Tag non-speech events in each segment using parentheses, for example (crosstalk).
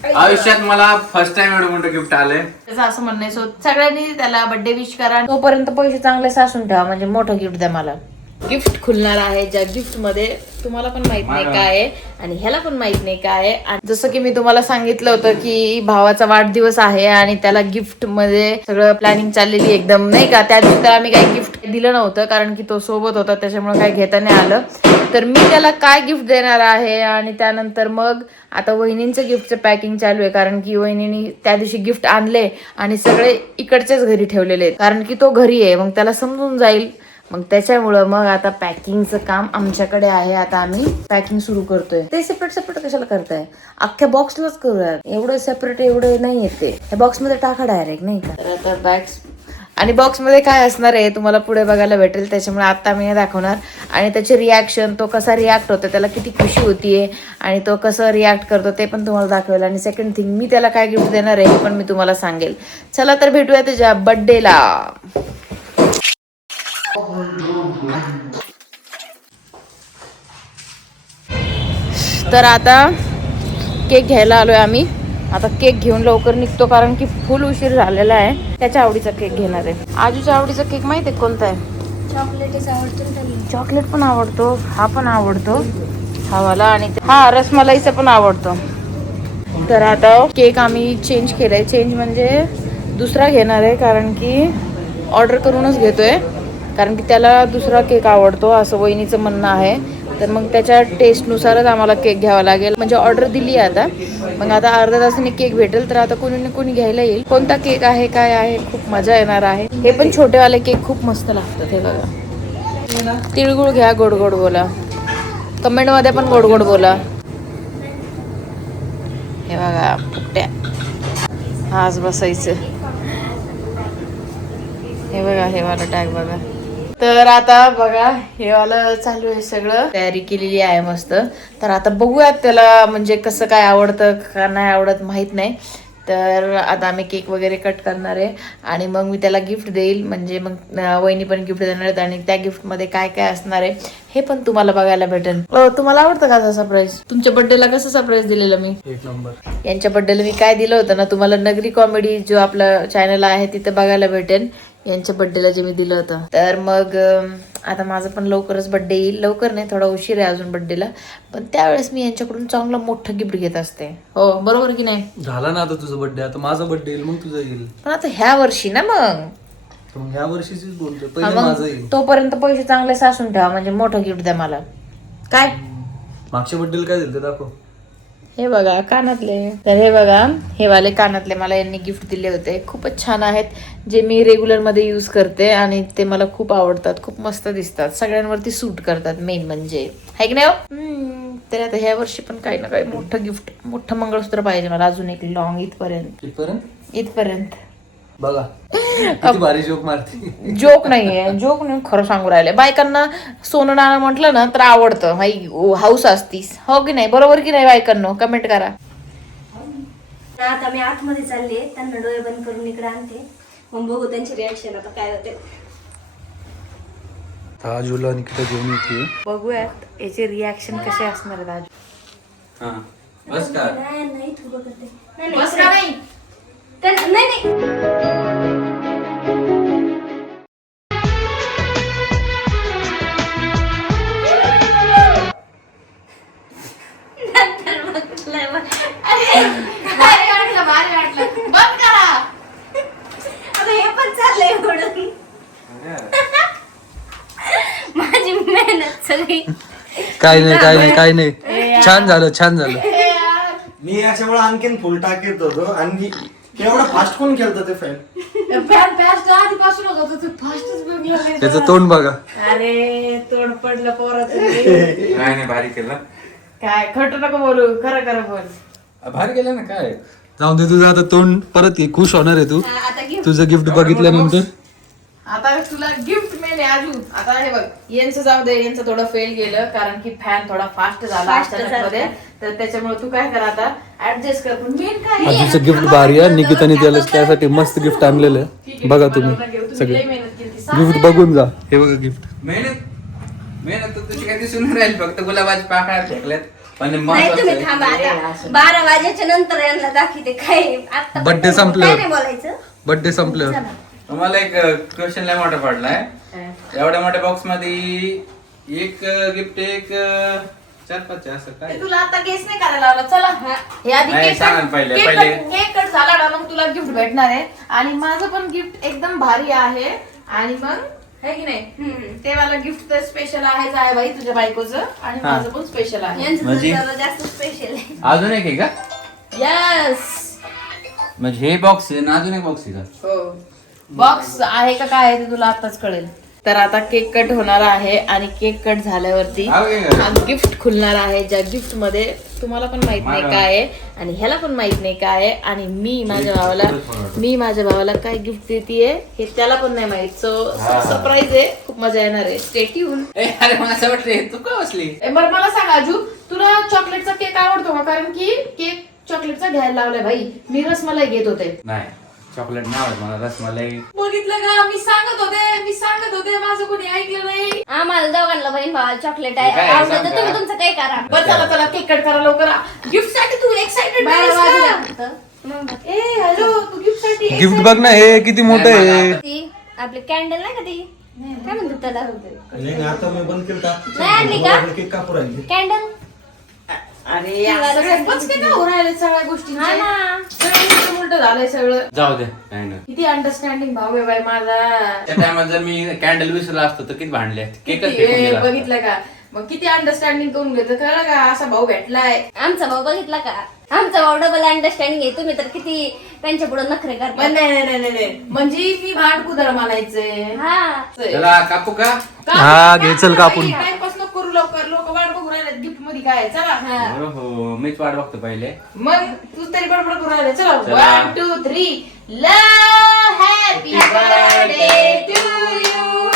आयुष्यात मला first time एवढं मोठं गिफ्ट आलंय. त्याचं असं म्हणणं आहे सो सगळ्यांनी त्याला बर्थडे विश करा. तोपर्यंत पैसे चांगले सासून ठेवा म्हणजे मोठं गिफ्ट द्या मला. गिफ्ट खुलणार आहे ज्या गिफ्टमध्ये तुम्हाला पण माहीत नाही काय आहे आणि ह्याला पण माहीत नाही काय आहे. आणि जसं की मी तुम्हाला सांगितलं होतं की भावाचा वाढदिवस आहे आणि त्याला गिफ्टमध्ये सगळं प्लॅनिंग चाललेली एकदम नाही का? त्या दिवशी त्याला आम्ही काही गिफ्ट दिलं नव्हतं कारण की तो सोबत होता त्याच्यामुळे काही घेता नाही आलं. तर मी त्याला काय गिफ्ट देणार आहे आणि त्यानंतर मग आता वहिनींचं गिफ्टचं पॅकिंग चालू आहे. कारण की वहिनीनी त्या दिवशी गिफ्ट आणले आणि सगळे इकडच्याच घरी ठेवलेले आहेत. कारण की तो घरी आहे. मग त्याला समजून जाईल. मग त्याच्यामुळं मग आता पॅकिंगचं काम आमच्याकडे आहे. आता आम्ही पॅकिंग सुरू करतोय. ते सेपरेट सेपरेट कशाला करताय? अख्ख्या बॉक्सलाच करूयात. एवढं सेपरेट एवढं नाही येते ह्या बॉक्समध्ये टाका डायरेक्ट नाही का? तर आता बॅग्स आणि बॉक्समध्ये काय असणार आहे? तुम्हाला पुढे बघायला भेटेल. त्याच्यामुळे आत्ता मी हे दाखवणार. आणि त्याचे रिॲक्शन तो कसा रिॲक्ट होतो त्याला किती खुशी होतीये आणि तो कसं रिॲक्ट करतो ते पण तुम्हाला दाखवेल. आणि सेकंड थिंग मी त्याला काय गिफ्ट देणार आहे हे पण मी तुम्हाला सांगेल. चला तर भेटूया त्याच्या बड्डेला तर आता केक घ्यायला आलोय आम्ही. आता केक घेऊन लवकर निघतो कारण की फुल उशीर झालेला आहे. त्याच्या आवडीचा केक घेणार आहे. आजूच्या आवडीचा केक माहिती आहे कोणता आहे? चॉकलेटच आवडतो चॉकलेट पण आवडतो हा पण आवडतो. हा वाला आणि हा रसमलाईचा पण आवडतो. तर आता केक आम्ही चेंज केलाय. चेंज म्हणजे दुसरा घेणार आहे कारण की ऑर्डर करूनच घेतोय. कारण की त्याला दुसरा केक आवडतो असं वहिनीचं म्हणणं आहे. तर मग त्याच्या टेस्टनुसारच आम्हाला केक घ्यावा लागेल. म्हणजे ऑर्डर दिली आहे आता. मग आता अर्ध्या तासाने केक भेटेल तर आता कोणी ना कोणी घ्यायला येईल. कोणता केक आहे काय आहे खूप मजा येणार आहे. हे पण छोटेवाले केक खूप मस्त लागतात हे बघा. तिळगुळ घ्या गोड गोड बोला. कमेंटमध्ये पण गोड गोड बोला. हे बघा पुट्ट्या. हाच बसायचं. हे बघा हे वाला टॅग बघा. तर आता बघा हे वाला चालू आहे सगळं. तयारी केलेली आहे मस्त. तर आता बघूयात त्याला म्हणजे कसं काय आवडतं का नाही आवडत माहीत नाही. तर आता आम्ही केक वगैरे कट करणार आहे. आणि मग मी त्याला गिफ्ट देईल. म्हणजे मग वहिनी पण गिफ्ट देणार आहेत आणि त्या गिफ्टमध्ये काय काय असणार आहे हे पण तुम्हाला बघायला भेटेल. तुम्हाला आवडतं का सरप्राईज तुमच्या बर्थडेला कसं सरप्राईज दिलेलं मी? एक नंबर यांच्या बड्डेला मी काय दिलं होतं ना तुम्हाला नगरी कॉमेडी जो आपला चॅनल आहे तिथे बघायला भेटेल. यांच्या बड्डेला जे मी दिलं होतं. तर मग आता माझं पण लवकरच बड्डे येईल. लवकर नाही थोडा उशीर आहे अजून बड्डेला पण त्यावेळेस मी यांच्याकडून चांगलं मोठं गिफ्ट घेत असते. हो बरोबर की नाही? झाला ना आता तुझं बर्थडे आता माझा बर्थडे येईल मग तुझा येईल. पण आता ह्या वर्षी ना मग? ह्या वर्षीच पहिले माझं येईल. तोपर्यंत पैसे चांगले सासून ठेवा म्हणजे मोठं गिफ्ट द्या मला. काय? मागच्या बर्थडेला काय दिलं ते दाखव. हे बघा कानातले. तर हे बघा हे वाले कानातले मला यांनी गिफ्ट दिले होते. खूपच छान आहेत जे मी रेग्युलरमध्ये यूज करते आणि ते मला खूप आवडतात खूप मस्त दिसतात. सगळ्यांवरती सूट करतात मेन म्हणजे. है की नाही हो? तर आता ह्या वर्षी पण काही ना काही मोठं गिफ्ट मोठं मंगळसूत्र पाहिजे मला अजून एक लॉंग इथपर्यंत. इथपर्यंत? इथपर्यंत. बघा. (laughs) किती भारी जोक मारते. (laughs) जोक नाहीये. जोक नाही खरं सांगू राहिले. बायकांना सोनं नाणं म्हटलं ना तर आवडतं. हाई हाऊस असतीस. हो की नाही? बरोबर की नाही बायकांनो? कमेंट करा. आता मी आतमध्ये चालले त्यांना डोळे बंद करून इकडे आणते. मग बघू त्यांची रिॲक्शन आता काय होते. राजूला निकिता घेऊन येते. बघूयात याचे रिॲक्शन कसे असणार आज. हा. बस का? नाही नाही तू बघत बस का नाही त्यां- नाही नाही. नंतर बघलंय बघ. भारी वाटलं भारी वाटलं. बंद करा आता हे पण चाललंय उडून माझी मेहनत सगळी. काय नाही काय नाही काय नाही. छान झालं छान झालं. मी याच्यामुळे आणखीन फुल टाकीत होतो. आणि एवढं फास्ट कोण केलं ते फाईल फॅन फॅस्ट आधीपासून होत. तू फास्टच त्याचं तोंड बघा. अरे तोंड पडलं पोराचं. नाही नाही भारी केलं. काय खट नको बोलू. खरं खरं बोल. भारी केलं ना काय? जाऊन दे तुझं आता तोंड. परत ये खुश होणार आहे तू. आता घे तुझं गिफ्ट बघितल्यानंतर. आता तुला गिफ्ट मेन आहे आजू आता हे बघ यांचं जाऊ दे यांचं थोडं फेल गेलं कारण की फॅन थोडा फास्ट झाला अचानक. मध्ये. तर त्याच्यामुळे तू काय कर आता ऍडजस्ट कर. पण मेन काय आजूचं गिफ्ट भारी आहे. निकिताने त्याला त्यासाठी मस्त गिफ्ट आणलेलं आहे. बघा तुम्ही सगळे. मेहनत केली. गिफ्ट बघून जा. हे बघा गिफ्ट मेहनत? मेहनत तर तुझी काही दिसून नाही राहील फक्त गुलाबाची पाकळ्या फेकल्यात पण नाही महत्वाचं तुम्ही आहे. थांबा आता. बारा वाजेच्या नंतर यांना दाखवते. काय आता Birthday संपलं. काय नाही बोलायचं. बर्थडे संपलं तुम्हाला एक क्वेश्चन लय मोठा पडलाय. एवढ्या मोठ्या बॉक्समध्ये एक गिफ्ट एक चार पाच असं काय? ते तुला आता केस नाही करायला लावला. चला हे. आधी नाही, सांगा पहिले, पहिले. कट झाला ना मग तुला गिफ्ट भेटणार आहे. आणि माझं पण गिफ्ट एकदम भारी आहे. आणि मग है की नाही? हम्म. ते मला गिफ्ट तर स्पेशल आहेच आहे बाई तुझ्या बायकोचं. आणि हा. माझं पण स्पेशल आहे. यांचं तर म्हणजे? जरा जास्त स्पेशल आहे. अजून एक आहे का? यस म्हणजे हे बॉक्स आहे ना अजून एक बॉक्स आहे का? हो. बॉक्स आहे का काय आहे ते तुला आताच कळेल. तर आता केक कट होणार आहे आणि केक कट झाल्यावरती हा, गिफ्ट खुलणार आहे ज्या गिफ्टमध्ये तुम्हाला पण माहीत नाही काय आहे आणि ह्याला पण माहीत नाही काय आहे. आणि मी माझ्या भावाला मी माझ्या भावाला काय गिफ्ट देतीये हे त्याला पण नाही माहीत. सो सरप्राईज आहे. खूप मजा येणार आहे. स्टेट येऊन ए, अरे मला असं वाटलं तू का बसली? बरं मला सांग आजू तुला चॉकलेटचा केक आवडतो का? कारण की केक चॉकलेटचा घ्यायला लावलाय भाई मी रसमलाई घेत होते. नाही. चॉकलेट नाही आवडत मला रसमलाई. बघितलं का? मी सांगत होते मी सांगत होते माझं कोणी ऐकलं नाही. आम्हाला दोघांना बहीण भावाला चॉकलेट काय आहे सांग तुम्ही का? तुमचं काय करा. बरं चला चला केक कट करा लवकर. गिफ्टसाठी तू एक्साइटेड बारा वाजले मग ए हॅलो तू गिफ्टसाठी गिफ्ट बघ ना हे किती मोठं आहे. ती आपली कॅन्डल नाही का ती? काय म्हणतात त्याला? नाही, आता मी बंद केलं नाही आणली का? केक कापू राहिली कॅन्डल का हो राहिले सगळ्या गोष्टी हा उलट झालंय सगळं. जाऊ दे किती अंडरस्टँडिंग भाऊ आहे बाई माझा. त्या टायमात जर मी कॅन्डल विसरला असतो तर किती भांडले? असते. केकच किती- फेकून ए, दिला असता. बघितलं का? मग किती अंडरस्टँडिंग करून घेतो? कळलं का? असा भाऊ भेटलाय. आमचा भाऊ बघितला का? आमचा भाऊ डबल अंडरस्टँडिंग आहे. तुम्ही तर किती त्यांच्या पुढे नखरे पण करता नाही नाही नाही, नाही नाही. म्हणजे मी भांड कुदळ म्हणायचंय. हा. चला. कापू का? हा, घे चल कापून. टाइमपास नको करू लवकर. लोक मध्ये काय आहे. चला. हो. हो मीच वाट बघतो पहिले. मग तू तरी बडबड करू राहिले चला. चला. One two three love happy birthday to you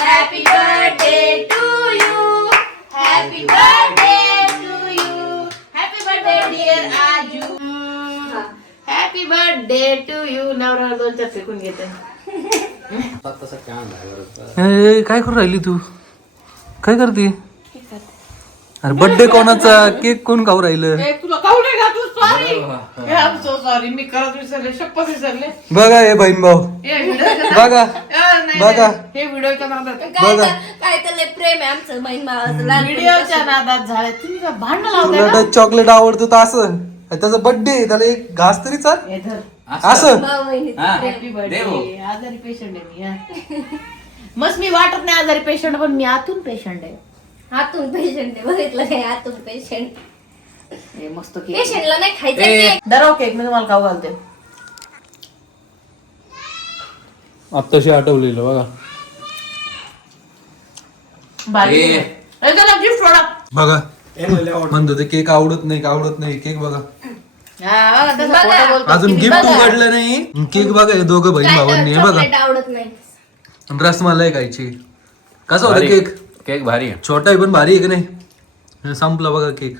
happy birthday to you happy birthday to you happy birthday dear Aaju happy birthday to you नवरा दोन चार फेकून घेते. (laughs) काय करू राहिली तू? काय करते? अरे बर्थडे कोणाचा? केक कोण खाऊ राहिलं? ए, तुला काहून नाही का तू? सॉरी सॉरी मी करत विसरले शपथ विसरले. बघा हे बहीण भाऊ. हे व्हिडिओ बघा. बघा. हे व्हिडिओच्या नादात काय? तर- काय तर लय प्रेम आहे आमचं बहीण भावाचं. लहान व्हिडिओच्या नादात झाले. तुम्ही का भांडण लावताय चॉकलेट आवडतं तर असं. आणि त्याचा बर्थडे त्याला एक घास तरी चाल. हे धर. असं. भाऊ बहिणीचं. प्रेम. हॅपी दे भाऊ. बर्थडे आजारी पेशंट आहे मी हा. मस्त मी वाटत नाही आजारी पेशंट पण मी आतून पेशंट आहे. हातून पेशंट बघितलं काय हातून पेशंट हे मस्त केक पेशंटला नाही खायचं. दराव केक मी तुम्हाला खाऊ घालते आत्ताशी आठवलेलं बघा ए. ए, गिफ्ट सोडा बघा. म्हणतो ते केक आवडत नाही आवडत नाही केक बघा हा, बघा, तसं बघा. खोटं बोलतो. अजून गिफ्ट. उघडलं नाही केक बघा हे दोघं बहीण काय भावांनी तर हे बघा चॉकलेट आवडत नाही आणि रसमलाई खायची कसा होता. केक केक भारी आहे. छोटा आहे पण भारी आहे की नाही? संपला बघा केक.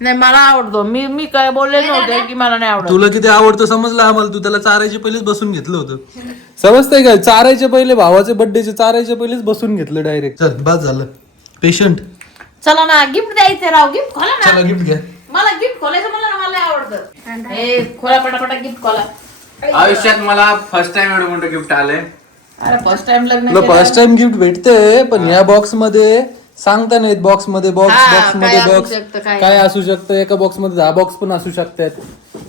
नाही मला आवडतो. मी मी काय बोलले नव्हते की मला नाही आवडत. तुला किती आवडतं समजलं आम्हाला? तू त्याला चारायच्या पहिलेच बसून घेतलं होतं. समजतंय काय चारायच्या पहिले भावाचे बर्थडेचे चारायच्या पहिलेच बसून घेतलं डायरेक्ट चल बस झालं. पेशंट चला ना गिफ्ट द्यायचे राव. गिफ्ट खोला ना. चला गिफ्ट घ्या. मला गिफ्ट खोलायचं मला ना मला आवडतं. हे खोला पटापटा गिफ्ट खोला. आयुष्यात मला फर्स्ट टाइम एवढं मोठं गिफ्ट आलंय. अरे फर्स्ट टाइम लग्न तुला. फर्स्ट टाइम गिफ्ट भेटतंय पण या बॉक्समध्ये सांगता नाहीत बॉक्समध्ये बॉक्स हा, बॉक्स काय मध्ये असू बॉक्स शकतं, काय काय असू शकतं एका बॉक्समध्ये दहा बॉक्स पण असू शकतात.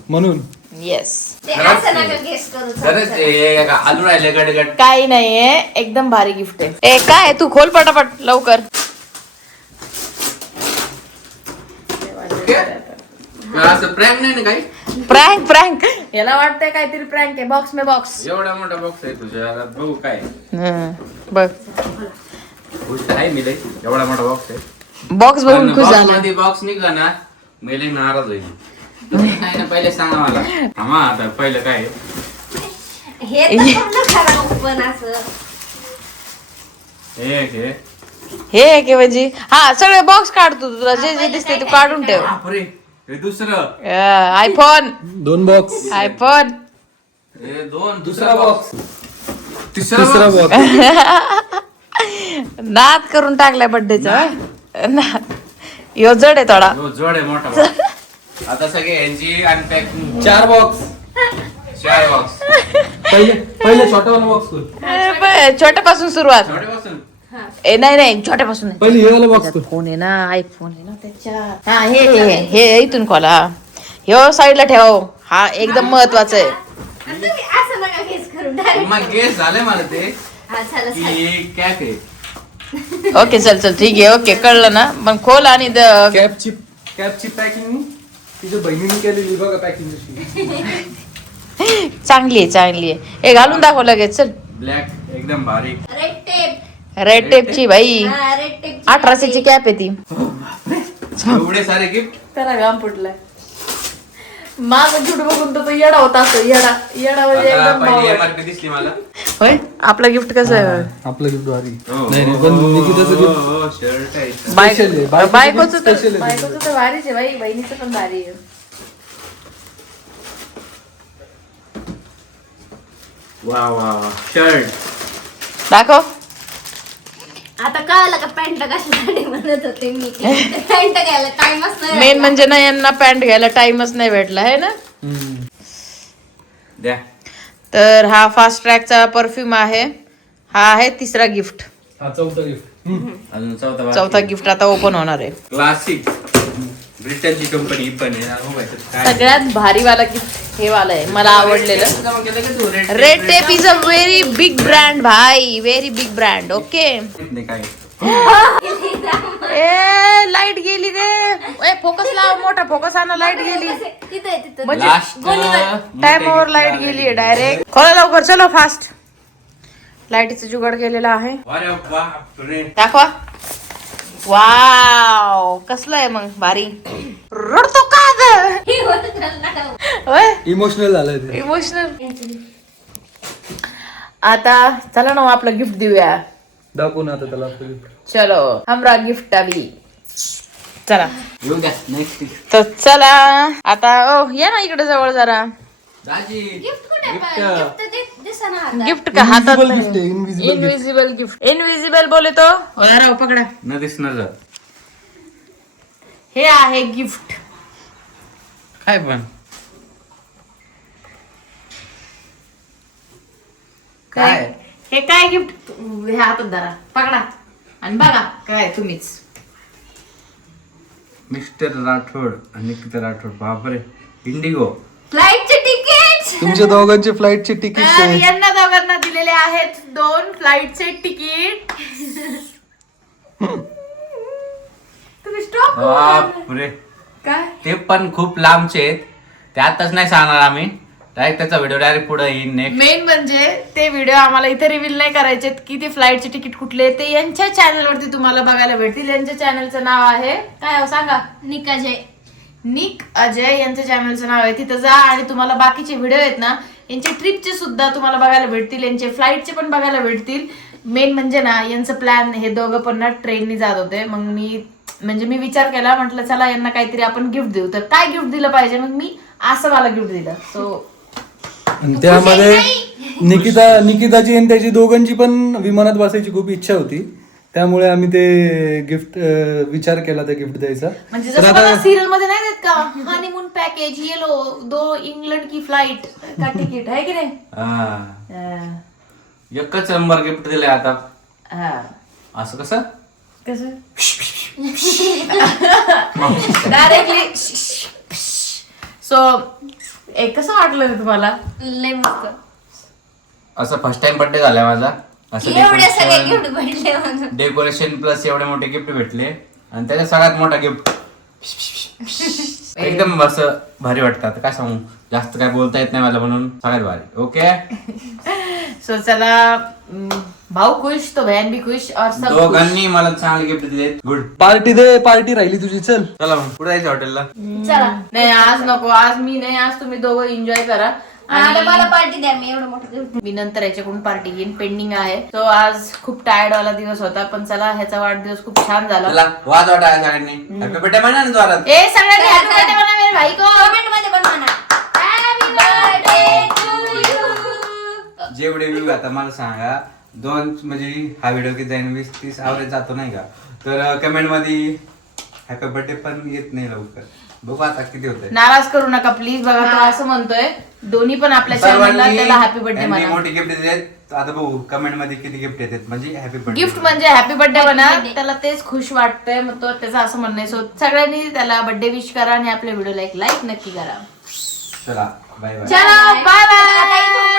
म्हणून. येस ते असं नका गेस करू खरंच हे का आलू राहिले गडगड. काही नाहीये एकदम भारी गिफ्ट आहे. ए काय तू? खोल पटापट लवकर. असं प्रेम नाही ना काही? प्रँक प्रँक याला वाटतंय काहीतरी प्रँक आहे. बॉक्स मे बॉक्स एवढा मोठा बॉक्स आहे तुझ्या. आता बघू काय. बघ. गोष्ट आहे मी लई. एवढा मोठा बॉक्स आहे. बॉक्स बघून खुश बॉक्स झाला. मध्ये बॉक्स निघला ना? मी लई नाराज होईल तुम्ही काय ना पहिले सांगा मला. थांबा आता पहिलं काय आहे? हे तर पूर्ण खराब पण असं. हे हे हे की म्हणजे. हा सगळे बॉक्स काढतो तुला. जे जे दिसते तू काढून ठेव. बापरे. हे दुसरं. आयफोन दोन बॉक्स आयफोन हे दोन दुसरा बॉक्स तिसरा. बॉक्स (laughs) नाद करून टाकलाय बर्थडेचा नाद? यो जड आहे थोडा. हो, जोड आहे मोठा box. (laughs) आता सगळे यांची अनपॅकिंग चार बॉक्स चार बॉक्स पहिले पहिले छोटावाला बॉक्स खोल छोट्यापासून सुरुवात. ए नाही नाही छोट्यापासून नाही. पहिले हे वाला बॉक्स खोल फोन आहे ना आयफोन आहे ना त्याच्या. हा हे हे हे हे इथून खोला ह्यो साईडला ठेवा. हा एकदम महत्वाचं आहे. आणि तुम्ही असं नका गेस करू. डायरेक्ट मग गेस झाले मला ते. हा चला की चला. हे कॅक आहे. ओके चल चल ठीक आहे. ओके कळलं ना. पण खोल आणि द- कॅपची कॅपची पॅकिंग तिच्या बहिणीने केलेली बघा पॅकिंग चांगली आहे चांगली आहे. हे घालून दाखव लगेच चल. ब्लॅक एकदम भारी रेड टेप रेड टेपची बाई. हा रेड टेप अठराशेची कॅप आहे ती. एवढे सारे गिफ्ट त्याला घाम फुटलाय. माझं झूट बघून तर तो येडा होता असतो येडा येडा म्हणजे आता एकदम पहिली बावळट. एमआरपी दिसली मला. होय? आपलं गिफ्ट कसं आहे? आपलं गिफ्ट भारी. हो, नाही नाही हो, पण हो, निकिताचं गिफ्ट shirt आहे इथं. Special आहे. बायको- बायकोचं बायकोचं तर special आहे बायकोचं तर भारीच आहे बाई बहिणीचं पण भारी आहे. वा वा शर्ट दाखव. कळलं का पॅन्ट कशासाठी म्हणत होते मी? पॅन्ट घ्यायला टाइमच नाही मेन म्हणजे ना यांना पॅन्ट घ्यायला टाइमच नाही भेटला आहे ना? द्या. तर हा फास्ट ट्रॅकचा परफ्यूम आहे. हा आहे तिसरा गिफ्ट हा चौथा गिफ्ट अजून चौथा चौथा गिफ्ट आता ओपन होणार आहे. क्लासिक ब्रिटनची कंपनी पण आहे. हो बाई, काय सगळ्यात भारी वाला गिफ्ट हे वाला आहे. मला आवडलेलं. जमा केलं का तू? Red red tape is a very big brand भाई. व्हेरी बिग ब्रँड ओके नाही काय? ए लाइट गेली रे. ए फोकस लाव मोठा फोकस आणा लाइट गेली. म्हणजे ओव्हर लाइट. गेली डायरेक्ट खोला लवकर चलो फास्ट लाईटीचं जुगाड केलेला आहे. अरे बापरे. दाखवा. वाव कसलं आहे मग? भारी. रडतो का ग? होय? इमोशनल झालंय ते. इमोशनल आता चला ना मग आपलं गिफ्ट देऊया. दाखवू ना आता त्याला आपलं चलो हमरा गिफ्ट अभी चला. येऊ द्या नेक्स्ट तर चला आता ओ या ना इकडे जवळ जरा. दाजी गिफ्ट कुठे गिफ्ट दिसा ना आता. गिफ्ट का हातात? Invisible gift आहे, invisible gift. Invisible gift invisible बोले तो. राव पकडा. न दिसणार जा. हे आहे गिफ्ट काय पण. काय? हे काय गिफ्ट? हे हातात धरा. पकडा. आणि बघा काय तुम्हीच. मिस्टर राठोड आणि निकिता राठोड. बापरे. इंडिगो. फ्लाईटचे तिकीट तुमच्या दोघांचे फ्लाईटचे तिकीट तर यांना दोघांना दिलेले आहेत दोन फ्लाईटचे तिकीट तुम्ही स्टॉप बापरे. काय? ते पण खूप लांबचे आहेत. ते आताच नाही सांगणार आम्ही. डायरेक्ट त्याचा व्हिडिओ डायरेक्ट पुढे येईल नेक्स्ट मेन म्हणजे ते व्हिडिओ आम्हाला इथे रिव्हील नाही करायचे की ते फ्लाईटचे तिकीट कुठले ते यांच्या चॅनल वरती तुम्हाला बघायला भेटतील. यांच्या चॅनलचं नाव आहे. काय हो सांगा. निकाजे निक अजय यांच्या चॅनलचं नाव आहे. तिथं जा आणि तुम्हाला बाकीचे व्हिडिओ आहेत ना यांचे ट्रिपचे सुद्धा तुम्हाला बघायला भेटतील. यांचे फ्लाईटचे पण बघायला भेटतील. मेन म्हणजे ना यांचं प्लॅन हे दोघं पण ना ट्रेननी जात होते. मग मी म्हणजे मी विचार केला म्हटलं चला यांना काहीतरी आपण गिफ्ट देऊ. तर काय गिफ्ट दिलं पाहिजे? मग मी असं मला गिफ्ट दिलं. सो आणि त्यामध्ये निकिता निकिताची आणि त्याची दोघांची पण विमानात बसायची खूप इच्छा होती. त्यामुळे आम्ही ते गिफ्ट विचार केला त्या गिफ्ट द्यायचा. म्हणजे जसं आता सिरियलमध्ये नाही देत का? हनीमून पॅकेज येलो दो इंग्लंड की फ्लाइट का तिकीट आहे की नाही? अं, एकच नंबर गिफ्ट दिले आता. हा. असं कसं? कसं? (laughs) डायरेक्टली सो एक कसं वाटलं रे तुम्हाला? लय मस्त. असं फर्स्ट टाइम बर्थडे झालाय माझा. असं एवढे सगळे डेकोरेशन गिफ्ट भेटले म्हणून डेकोरेशन प्लस एवढे मोठे गिफ्ट भेटले. आणि त्याचा सगळ्यात मोठा गिफ्ट (laughs) एकदम असं भारी वाटतं. आता काय सांगू? जास्त काय बोलता येत नाही मला म्हणून. सगळ्यात भारी. ओके? (laughs) सो चला अं, भाऊ खुश तो बहन भी खुश और सब खुश. दोघांनी मला चांगले गिफ्ट दिले गुड पार्टी दे पार्टी राहिली तुझी. चल. चला मग. कुठे जायचं हॉटेलला चला. नाही आज नको. आज मी नाही आज तुम्ही दोघं एन्जॉय करा. आता मला आणि पार्टी द्या मी एवढं मोठं गिफ्ट मी नंतर याच्याकडून पार्टी घेईन पेंडिंग आहे. तो आज खूप टायर्ड वाला दिवस होता पण चला ह्याचा वाढदिवस खूप छान झाला. चला वाज वाटा सगळ्यांनी हॅपी बर्थडे म्हणा ना जोरात. ए सगळ्यांनी happy birthday म्हणा मेरे भाई को. कमेंटमध्ये पण म्हणा. हॅपी बर्थडे टू यू जेवढे व्ह्यू आता मला सांगा दोन म्हणजे हा व्हिडिओ किती जाईन वीस तीस आवरेज जातो नाही का? तर कमेंटमध्ये हॅपी बर्थडे पण येत नाही लवकर. बघू आता किती होतंय. नाराज करू नका प्लीज बघा तो असं म्हणतोय. दोन्ही पण आपल्या चॅनलला त्याला हॅपी बर्थडे म्हणा. मोठी गिफ्ट दिलेत आता बघू कमेंटमध्ये किती गिफ्ट येतात. म्हणजे हॅपी बर्थडे गिफ्ट म्हणजे हॅपी बर्थडे म्हणा. त्याला तेच खुश वाटतंय मग तो त्याचं असं म्हणणं आहे. सो सगळ्यांनी त्याला बर्थडे विश करा आणि आपल्या व्हिडिओला एक लाईक नक्की करा. चला बाय बाय चला बाय बाय